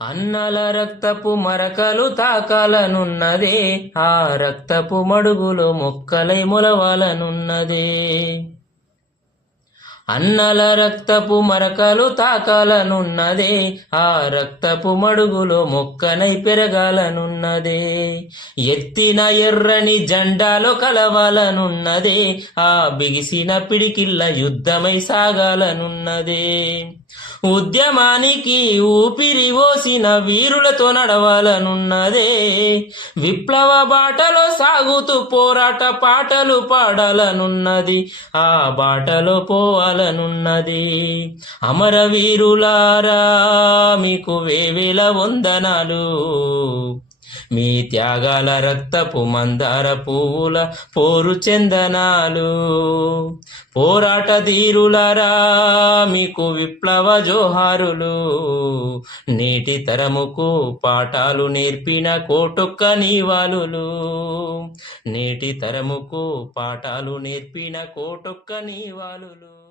అన్నల రక్తపు మరకలు తాకాలనున్నదే, ఆ రక్తపు మడుగులో మొక్కలై మొలవాలనున్నదే. అన్నల రక్తపు మరకలు తాకాలనున్నదే, ఆ రక్తపు మడుగులో మొక్కనై పెరగాలనున్నదే. ఎత్తిన ఎర్రని జెండాలో కలవాలనున్నదే, ఆ బిగిసిన పిడికిళ్ళ యుద్ధమై సాగాలనున్నదే. ఉద్యమానికి ఊపిరి ఓసిన వీరులతో నడవాలనున్నదే. విప్లవ బాటలో సాగుతూ పోరాట పాటలు పాడాలనున్నది, ఆ బాటలో పోవాలనున్నది. అమరవీరులారా మీకు వేవేల వందనాలు, మీ త్యాగాల రక్తపు మందార పువ్వుల పోరు చందనాలు. పోరాట ధీరులారా మీకు విప్లవ జోహారులు, నేటి తరముకు పాఠాలు నేర్పిన కోటొక్క నీవాలులు. నేటి తరముకు పాఠాలు నేర్పిన కోటొక్క నీవాలులు.